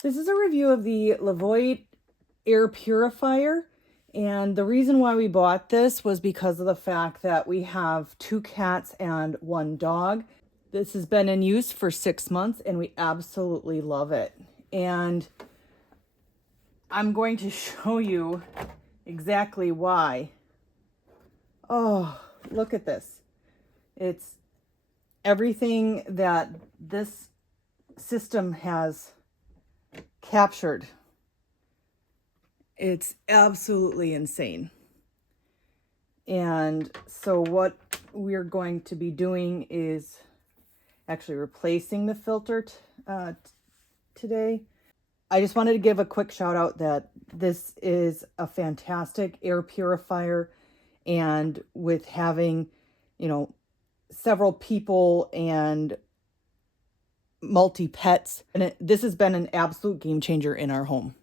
This is a review of the LEVOIT air purifier, and the reason why we bought this was because of the fact that we have 2 cats and 1 dog. This has been in use for 6 months and we absolutely love it. And I'm going to show you exactly why. Oh, look at this. It's everything that this system has captured. It's absolutely insane. And so what we're going to be doing is actually replacing the filter today. I just wanted to give a quick shout out that this is a fantastic air purifier, and with having, several people and multi-pets, and this has been an absolute game changer in our home.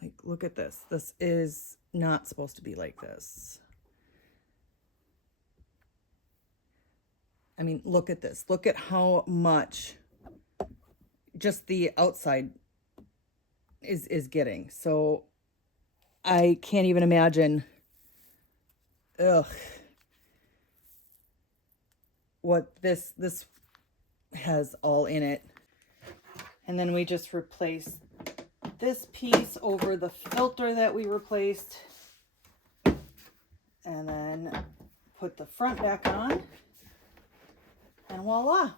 Like, look at this. This is not supposed to be like this. I mean, look at this. Look at how much just the outside is getting. So I can't even imagine what this has all in it. And then we just replace this piece over the filter that we replaced, and then put the front back on, and voila.